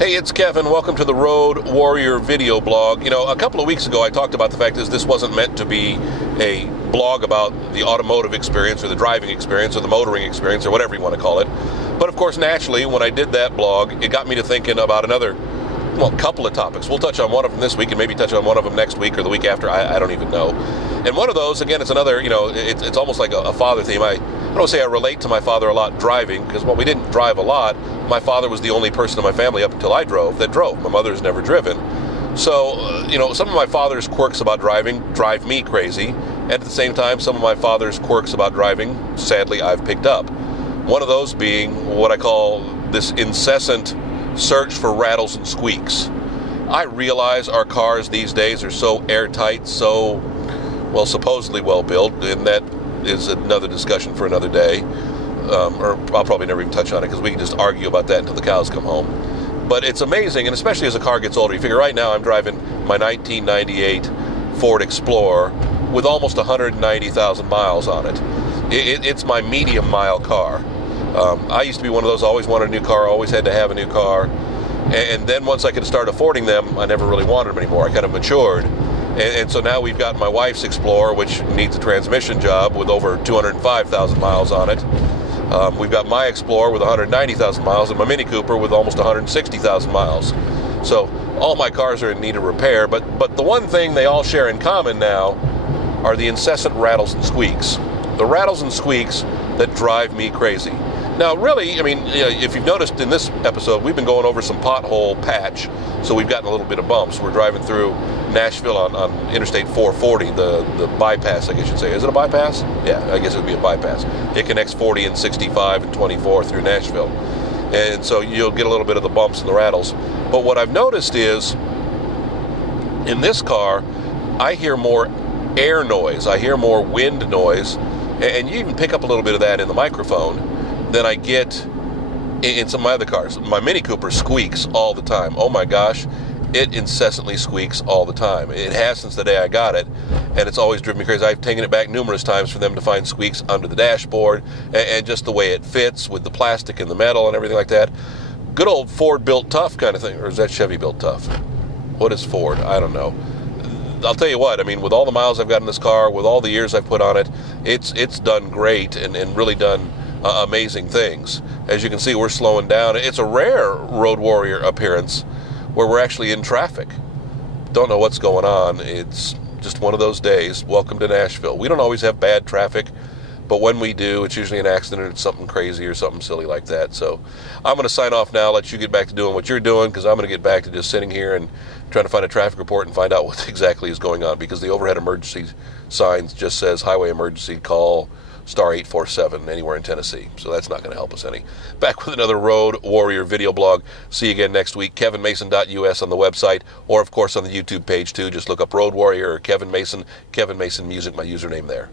Hey, it's Kevin. Welcome to the Road Warrior video blog. You know, a couple of weeks ago I talked about the fact that this wasn't meant to be a blog about the automotive experience or the driving experience or the motoring experience or whatever you want to call it. But of course, naturally, when I did that blog, it got me to thinking about another, couple of topics. We'll touch on one of them this week and maybe touch on one of them next week or the week after. I don't even know. And one of those, again, it's another, it's almost like a father theme. I don't say I relate to my father a lot driving because, we didn't drive a lot. My father was the only person in my family up until I drove that drove. My mother's never driven. So, some of my father's quirks about driving drive me crazy. And at the same time, some of my father's quirks about driving, sadly, I've picked up. One of those being what I call this incessant search for rattles and squeaks. I realize our cars these days are so airtight, so, supposedly well built, and that is another discussion for another day. Or I'll probably never even touch on it because we can just argue about that until the cows come home. But it's amazing, and especially as a car gets older. You figure right now I'm driving my 1998 Ford Explorer with almost 190,000 miles on it. It's my medium mile car. I used to be one of those, always wanted a new car, always had to have a new car. And then once I could start affording them, I never really wanted them anymore. I kind of matured. And so now we've got my wife's Explorer, which needs a transmission job with over 205,000 miles on it. We've got my Explorer with 190,000 miles and my Mini Cooper with almost 160,000 miles. So all my cars are in need of repair, but the one thing they all share in common now are the incessant rattles and squeaks. The rattles and squeaks that drive me crazy. Now, really, if you've noticed in this episode, we've been going over some pothole patch, so we've gotten a little bit of bumps. We're driving through Nashville on Interstate 440, the bypass, I guess you'd say. Is it a bypass? Yeah, I guess it would be a bypass. It connects 40 and 65 and 24 through Nashville. And so you'll get a little bit of the bumps and the rattles. But what I've noticed is, in this car, I hear more air noise. I hear more wind noise. And you even pick up a little bit of that in the microphone than I get in some of my other cars. My Mini Cooper squeaks all the time. Oh my gosh, it incessantly squeaks all the time. It has since the day I got it, and it's always driven me crazy. I've taken it back numerous times for them to find squeaks under the dashboard, and just the way it fits with the plastic and the metal and everything like that. Good old Ford built tough kind of thing, or is that Chevy built tough? What is Ford? I don't know. I'll tell you what, with all the miles I've got in this car, with all the years I've put on it, it's done great and really done amazing things. As you can see, we're slowing down. It's a rare Road Warrior appearance where we're actually in traffic. Don't know what's going on. It's just one of those days. Welcome to Nashville. We don't always have bad traffic, but when we do, it's usually an accident. It's something crazy or something silly like that. So I'm going to sign off now, let you get back to doing what you're doing, because I'm going to get back to just sitting here and trying to find a traffic report and find out what exactly is going on, because the overhead emergency signs just says highway emergency, call star 847 anywhere in Tennessee. So that's not going to help us any. Back with another Road Warrior video blog. See you again next week. kevinmason.us on the website, or of course on the YouTube page too. Just look up Road Warrior or Kevin Mason Music, my username there.